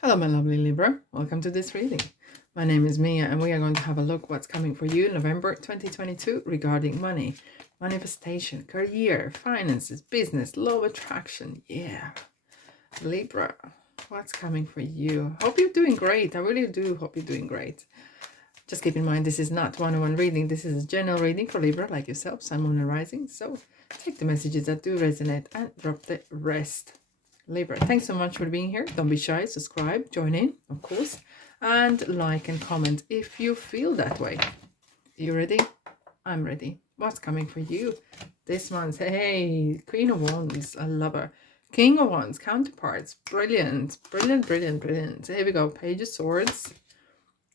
Hello, my lovely Libra. Welcome to this reading. My name is Mia, and we are going to have a look what's coming for you November 2022 regarding money, manifestation, career, finances, business, law of attraction. Yeah, Libra, what's coming for you? Hope you're doing great. I really do hope you're doing great. Just keep in mind, this is not one-on-one reading. This is a general reading for Libra, like yourself, Sun, Moon, and Rising. So take the messages that do resonate and drop the rest. Libra, thanks so much for being here. Don't be shy, subscribe, join in, of course, and like and comment if you feel that way. You ready? I'm ready. What's coming for you this month? Hey, Queen of Wands, I love her. King of Wands, counterparts, brilliant, brilliant, brilliant, brilliant. Here we go, Page of Swords,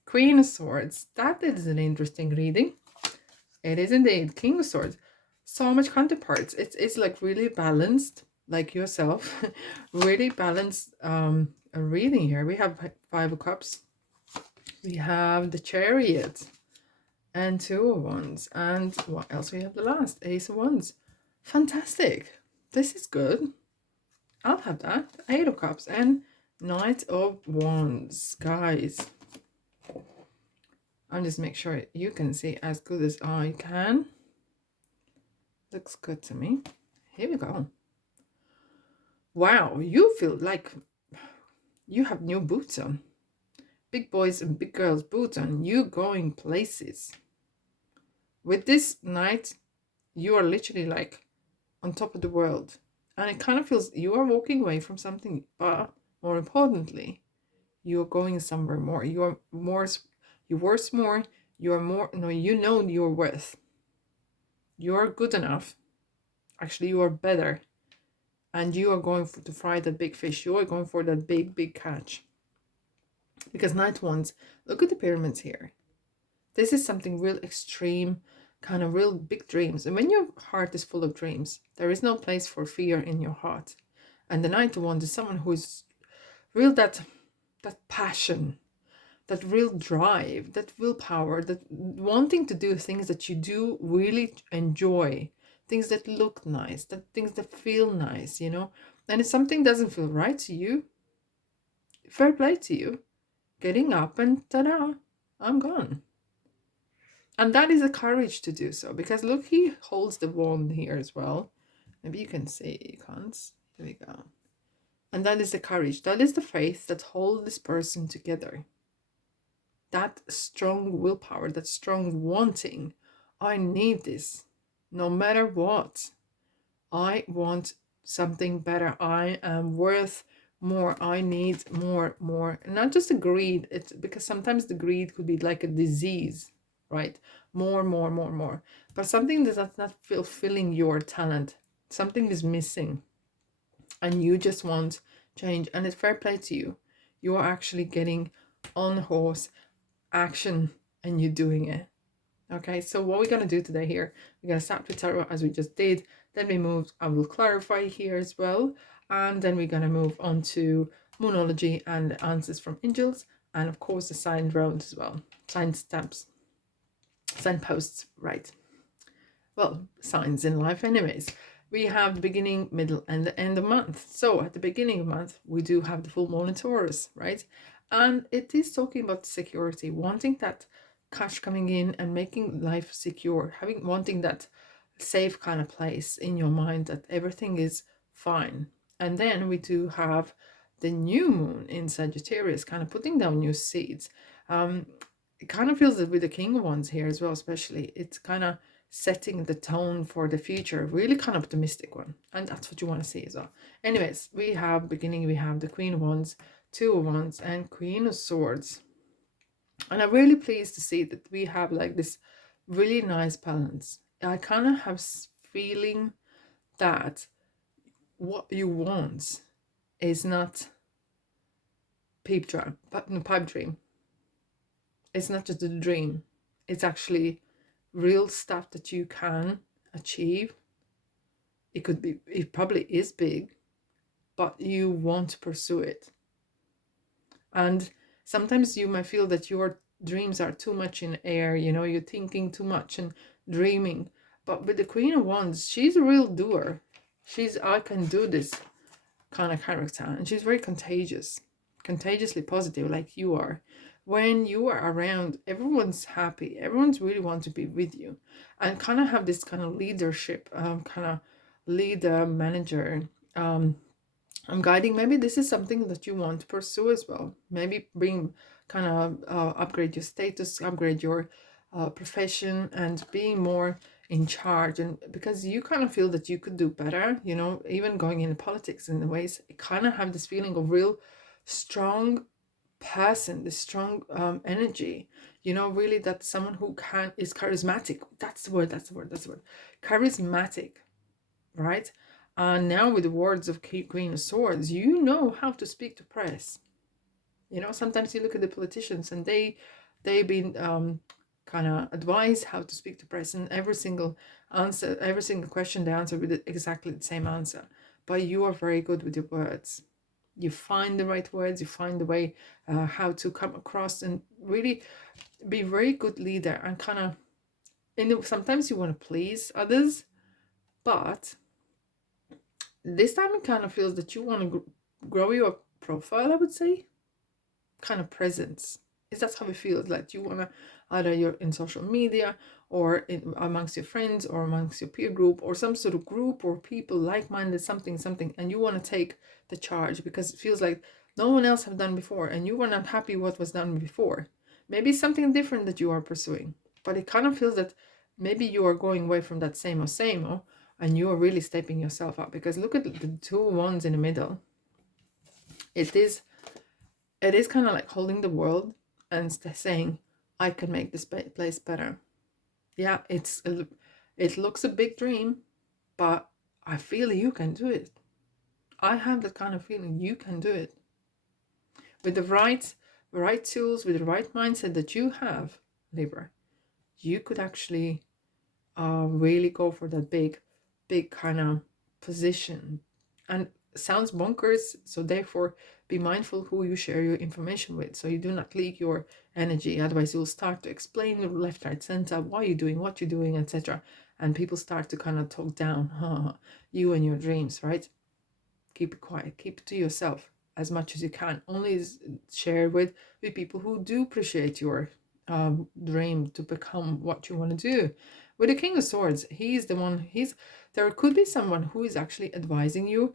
Queen of Swords. That is an interesting reading. It is indeed. King of Swords. So much counterparts. It's like really balanced, like yourself. Really balanced a reading here. We have Five of Cups. We have the Chariot. And Two of Wands. And what else? We have the last Ace of Wands. Fantastic. This is good. I'll have that. Eight of Cups and Knight of Wands. Guys, I'll just make sure you can see as good as I can. Looks good to me. Here we go. Wow, you feel like you have new boots on. Big boys and big girls boots on. You going places. With this Knight, you are literally like on top of the world. And it kind of feels you are walking away from something, but more importantly, you are going somewhere more. You are more, you worth more. You are more, no, you know your worth. You are good enough. Actually, you are better. And you are going to fry that big fish. You are going for that big catch. Because Knight Wands, look at the pyramids here. This is something real extreme, kind of real big dreams. And when your heart is full of dreams, there is no place for fear in your heart. And the Knight of Wands is someone who is real that passion, that real drive, that willpower, that wanting to do things that you do really enjoy, things that look nice, that things that feel nice, you know. And if something doesn't feel right to you, fair play to you. Getting up and ta-da, I'm gone. And that is a courage to do so, because look, he holds the wand here as well. Maybe you can see, you can't. Here we go. And that is the courage, that is the faith that holds this person together. That strong willpower, that strong wanting. I need this, no matter what. I want something better. I am worth more. I need more. Not just a greed. It's because sometimes the greed could be like a disease, right? More. But something that's not fulfilling your talent. Something is missing. And you just want change. And it's fair play to you. You are actually getting on horse action and you're doing it. Okay, so what we're going to do today here, we're going to start with tarot as we just did, then we moved, I will clarify here as well, and then we're going to move on to moonology and the answers from angels, and of course the sign rounds as well, sign stamps, signposts, right? Well, signs in life anyways. We have the beginning, middle, and the end of month. So at the beginning of month, we do have the full moon in Taurus, right? And it is talking about security, wanting that cash coming in and making life secure, wanting that safe kind of place in your mind that everything is fine. And then we do have the new moon in Sagittarius, kind of putting down new seeds. It kind of feels that with the King of Wands here as well, especially, it's kind of setting the tone for the future, really kind of optimistic one, and that's what you want to see as well. Anyways, we have beginning, we have the Queen of Wands, Two of Wands, and Queen of Swords. And I'm really pleased to see that we have like this really nice balance. I kind of have feeling that what you want is not pipe dream. It's not just a dream. It's actually real stuff that you can achieve. It probably is big, but you want to pursue it. And sometimes you might feel that your dreams are too much in air, you know, you're thinking too much and dreaming. But with the Queen of Wands, she's a real doer. She's I can do this kind of character, and she's very contagious. contagiously positive like you are. When you are around, everyone's happy, everyone's really want to be with you, and kind of have this kind of leadership, kind of leader manager, I'm guiding. Maybe this is something that you want to pursue as well. Maybe bring kind of upgrade your status, upgrade your profession, and being more in charge. And because you kind of feel that you could do better, you know, even going into politics in the ways, I kind of have this feeling of real strong person, this strong energy, you know, really that someone who can is charismatic. That's the word, that's the word, that's the word. Charismatic, right? And now with the words of Queen of Swords, you know how to speak to press. You know, sometimes you look at the politicians and they've been kind of advised how to speak to press, and every single answer, every single question they answer with exactly the same answer. But you are very good with your words. You find the right words, you find the way how to come across and really be a very good leader, and kind of, sometimes you want to please others, but this time it kind of feels that you want to grow your profile, I would say, kind of presence. Is that how it feels? Like you want to, either you're in social media or amongst your friends or amongst your peer group or some sort of group or people like-minded, something, and you want to take the charge because it feels like no one else have done before and you were not happy what was done before. Maybe something different that you are pursuing, but it kind of feels that maybe you are going away from that same and you are really stepping yourself up, because look at the two ones in the middle. It is kind of like holding the world and saying, I can make this place better. Yeah, it looks a big dream, but I feel you can do it. I have that kind of feeling you can do it. With the right tools, with the right mindset that you have, Libra, you could actually really go for that big kind of position. And sounds bonkers, so therefore be mindful who you share your information with, so you do not leak your energy. Otherwise you'll start to explain left, right, center why you're doing what you're doing, etc., and people start to kind of talk down you and your dreams, right? Keep it quiet, keep it to yourself as much as you can. Only share with people who do appreciate your dream to become what you want to do. With the King of Swords, he's the one, there could be someone who is actually advising you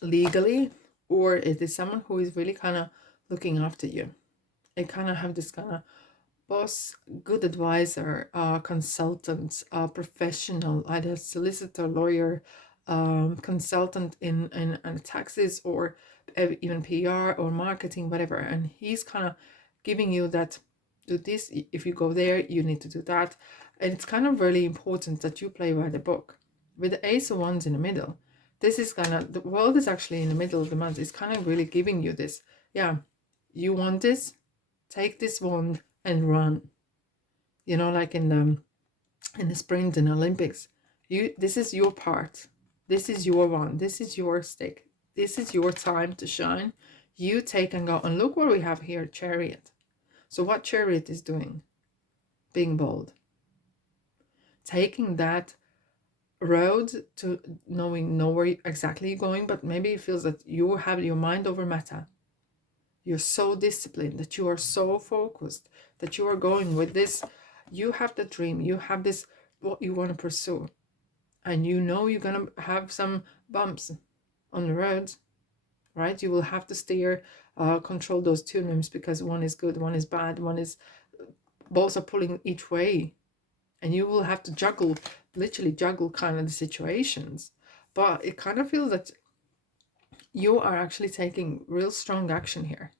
legally, or it is someone who is really kind of looking after you. They kind of have this kind of boss, good advisor, consultant, professional, either solicitor, lawyer, consultant in taxes, or even PR or marketing, whatever. And he's kind of giving you that, do this, if you go there, you need to do that. And it's kind of really important that you play by the book. With the Ace of Wands in the middle, this is kind of, the world is actually in the middle of the month. It's kind of really giving you this. Yeah, you want this, take this wand and run. You know, like in the sprint in Olympics, this is your part, this is your one, this is your stick, this is your time to shine. You take and go. And look what we have here, Chariot. So what Chariot is doing, being bold, taking that road to knowing where exactly you're going, but maybe it feels that you have your mind over matter. You're so disciplined, that you are so focused, that you are going with this. You have the dream, you have this, what you want to pursue. And you know you're going to have some bumps on the road, right? You will have to steer, control those two limbs, because one is good, one is bad, one is, both are pulling each way. And you will have to juggle, literally juggle kind of the situations. But it kind of feels that you are actually taking real strong action here.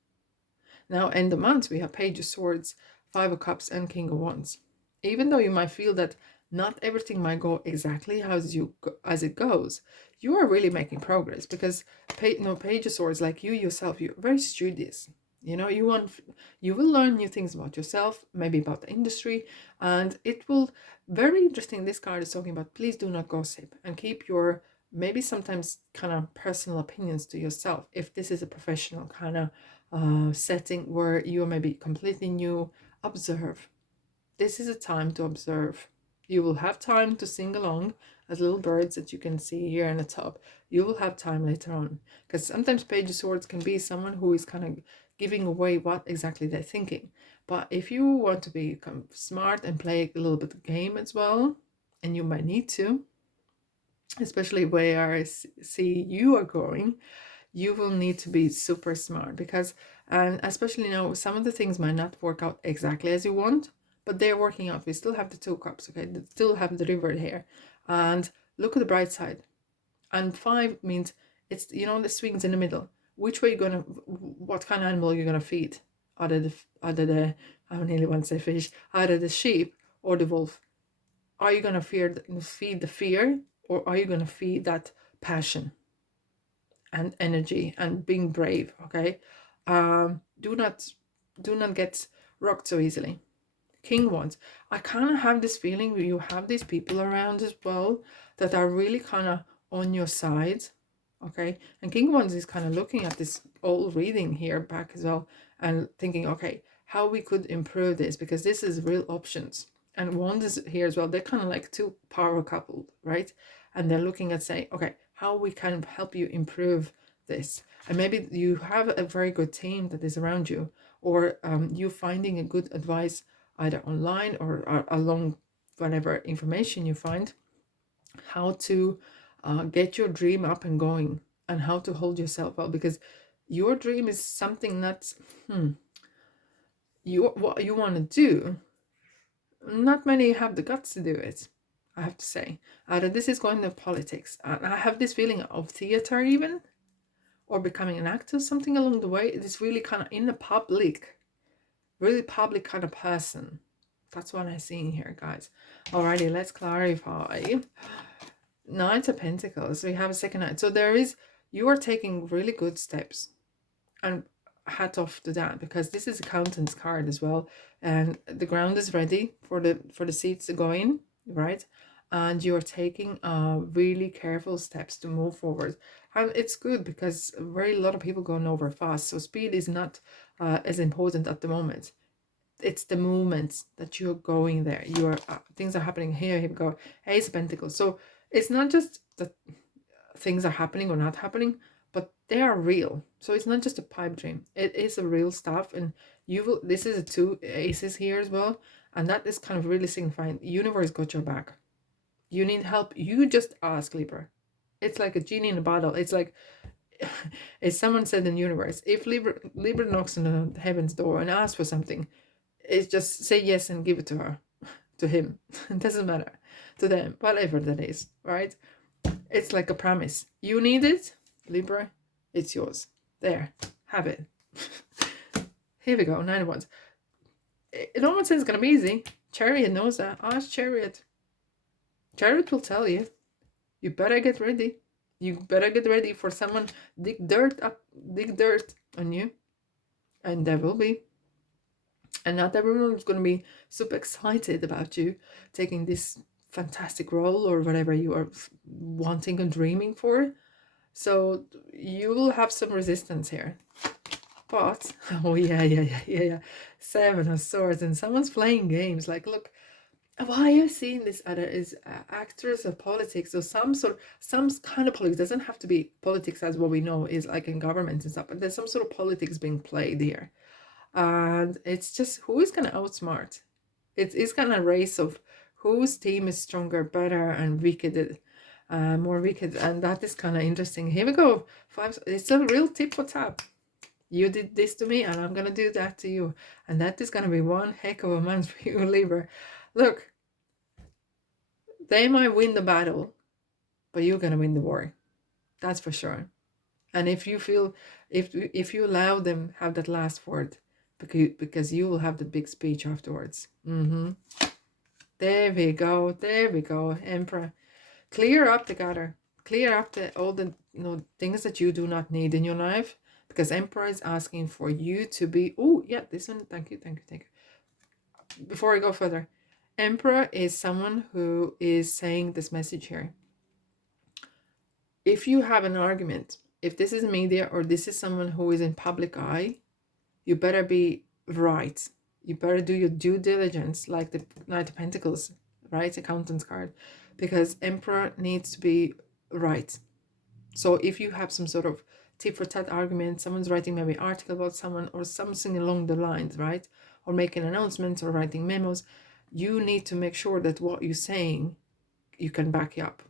Now, in the month, we have Page of Swords, Five of Cups, and King of Wands. Even though you might feel that not everything might go exactly as it goes, you are really making progress, because Page of Swords, like you yourself, you're very studious. You know, you will learn new things about yourself, maybe about the industry, and it will, very interesting. This card is talking about, please do not gossip and keep your maybe sometimes kind of personal opinions to yourself. If this is a professional kind of setting where you may be completely new, observe. This is a time to observe. You will have time to sing along as little birds that you can see here in the top. You will have time later on, because sometimes Page of Swords can be someone who is kind of giving away what exactly they're thinking. But if you want to be smart and play a little bit of game as well, and you might need to, especially where I see you are going, you will need to be super smart, because, and especially now, some of the things might not work out exactly as you want, but they're working out. We still have the 2 cups, okay? They still have the river here. And look at the bright side. And 5 means it's, the swings in the middle. Which way you're gonna, what kind of animal you're gonna feed? Either the, I nearly want to say fish, either the sheep or the wolf. Are you gonna feed the fear, or are you gonna feed that passion and energy and being brave? Okay, do not get rocked so easily. King Wands, I kind of have this feeling you have these people around as well that are really kind of on your side. Okay, and King Wands is kind of looking at this old reading here back as well and thinking, okay, how we could improve this, because this is real options. And Wands is here as well. They're kind of like 2 power coupled, right? And they're looking at saying, okay, how we can help you improve this. And maybe you have a very good team that is around you, or you finding a good advice either online or along whatever information you find, how to get your dream up and going, and how to hold yourself well, because your dream is something that's what you want to do. Not many have the guts to do it, I have to say. Either this is going to politics, and I have this feeling of theater even, or becoming an actor, something along the way. It is really kind of in the public, really public kind of person. That's what I'm seeing here, guys. Alrighty, let's clarify. Knight of Pentacles. We have a second night. So you are taking really good steps. And hat off to that, because this is a accountant's card as well. And the ground is ready for the seeds to go in, right? And you're taking really careful steps to move forward. And it's good, because a lot of people going over fast. So speed is not as important at the moment. It's the movements that you're going there. Things are happening here. Here we go. Ace of Pentacles. So it's not just that things are happening or not happening, but they are real. So it's not just a pipe dream. It is a real stuff. And this is a 2 aces here as well. And that is kind of really signifying the universe got your back. You need help, you just ask, Libra. It's like a genie in a bottle. It's like, as someone said in the universe, if Libra knocks on the heaven's door and asks for something, it's just say yes and give it to her, to him. It doesn't matter, to them, whatever that is, right? It's like a promise. You need it, Libra, it's yours. There, have it. Here we go, 9 of Wands. No one says it's gonna be easy. Chariot knows that. Ask Chariot. Chariot will tell you. You better get ready. You better get ready for someone dig dirt on you. And there will be. And not everyone is going to be super excited about you taking this fantastic role or whatever you are wanting and dreaming for. So you will have some resistance here. But, oh yeah. 7 of Swords, and someone's playing games. Like, look, why I've seen this other is actors of politics, or some kind of politics. It doesn't have to be politics as what we know is like in government and stuff, but there's some sort of politics being played here. And it's just who is going to outsmart. It's kind of a race of whose team is stronger, better, and more wicked. And that is kind of interesting. Here we go. 5. It's a real tip for tat. You did this to me, and I'm going to do that to you. And that is going to be one heck of a month for you, Libra. Look, they might win the battle, but you're going to win the war. That's for sure. And if you feel, if you allow them have that last word, because you will have the big speech afterwards. There we go, Emperor. Clear up the gutter. Clear up all the things that you do not need in your life, because Emperor is asking for you to be. Oh yeah, this one. Thank you. Before I go further, Emperor is someone who is saying this message here. If you have an argument, if this is media or this is someone who is in public eye, you better be right. You better do your due diligence, like the Knight of Pentacles, right? Accountant's card, because Emperor needs to be right. So if you have some sort of tit for tat argument, someone's writing maybe an article about someone or something along the lines, right? Or making announcements or writing memos, you need to make sure that what you're saying, you can back you up.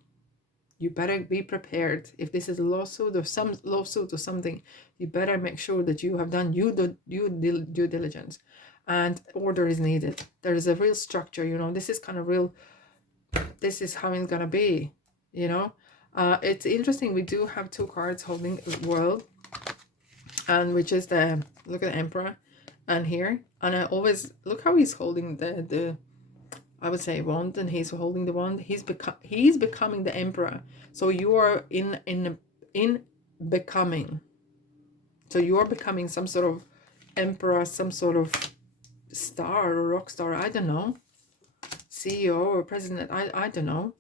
You better be prepared. If this is a lawsuit or some lawsuit or something, you better make sure that you have done due diligence, and order is needed. There is a real structure, you know. This is kind of real. This is how it's gonna be, you know. It's interesting. We do have two cards holding world, and which is the, look at the Emperor, and here, and I always look how he's holding the I would say wand, and he's holding the wand. He's becoming the Emperor. So you are in becoming. So you are becoming some sort of emperor, some sort of star or rock star. I don't know. CEO or president. I don't know.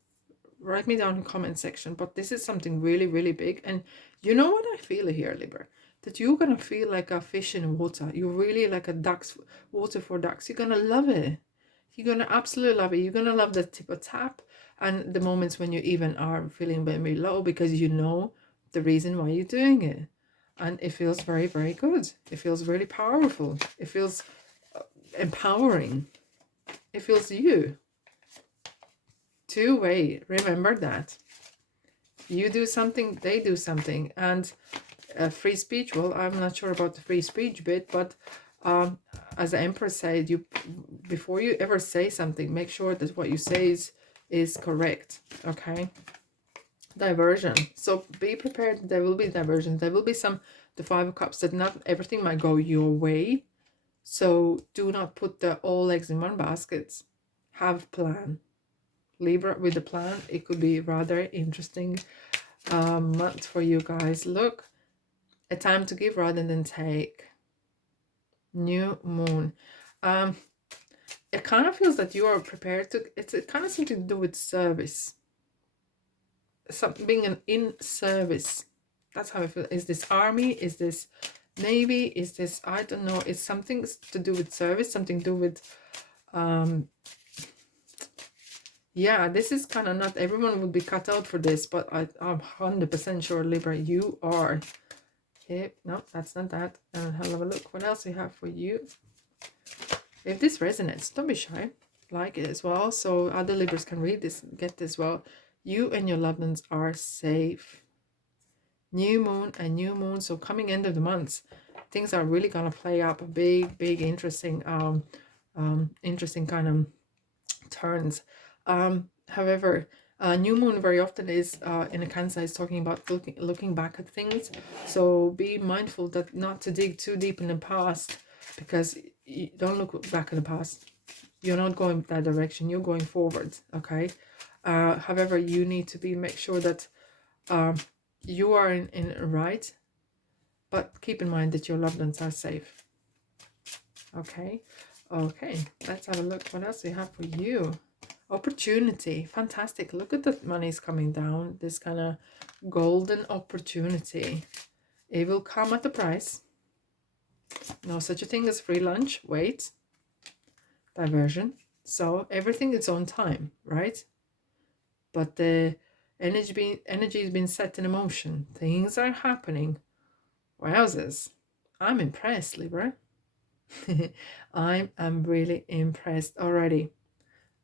Write me down in the comment section. But this is something really, really big. And you know what I feel here, Libra? That you're gonna feel like a fish in water. You're really like a ducks, water for ducks. You're gonna love it. You're gonna absolutely love it. You're gonna love the tip of tap and the moments when you even are feeling very low, because you know the reason why you're doing it. And it feels very, very good. It feels really powerful. It feels empowering. It feels you. Two-way. Remember that. You do something, they do something. And free speech, well, I'm not sure about the free speech bit, but as the Emperor said, you, before you ever say something, make sure that what you say is correct. Okay. Diversion. So be prepared. There will be diversion. There will be the Five of Cups, that not everything might go your way. So do not put all eggs in one basket. Have plan. Libra, with the plan, it could be rather interesting month for you guys. Look, a time to give rather than take. New moon. It kind of feels that you are prepared to, it's kind of something to do with service. Something being in service. That's how I feel. Is this army? Is this navy? Is this, I don't know. It's something to do with service, something to do with yeah, this is kind of, not everyone would be cut out for this, but I'm 100% sure, Libra, you are. Okay, no, that's not that. And I'll have a look what else we have for you. If this resonates, don't be shy. Like it as well, so other Libras can read this, get this well. You and your loved ones are safe. New moon and new moon, so coming end of the month, things are really gonna play up a big, interesting, interesting kind of turns. However, new moon very often is in a Cancer is talking about looking back at things. So be mindful that not to dig too deep in the past, because you don't look back in the past. You're not going that direction. You're going forward. Okay. However, you need to make sure that you are in right, but keep in mind that your loved ones are safe. Okay. Okay. Let's have a look. What else we have for you? Opportunity. Fantastic. Look at the money's coming down. This kind of golden opportunity. It will come at the price. No such a thing as free lunch. Wait. Diversion. So everything is on time, right? But the energy has been set in motion. Things are happening. Wowzers. I'm impressed, Libra. I am really impressed already.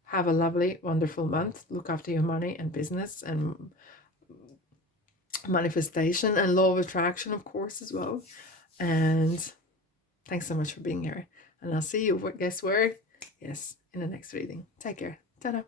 Have a lovely, wonderful month. Look after your money and business and manifestation and law of attraction, of course, as well. And thanks so much for being here. And I'll see you, guess where? Yes, in the next reading. Take care. Ta-da.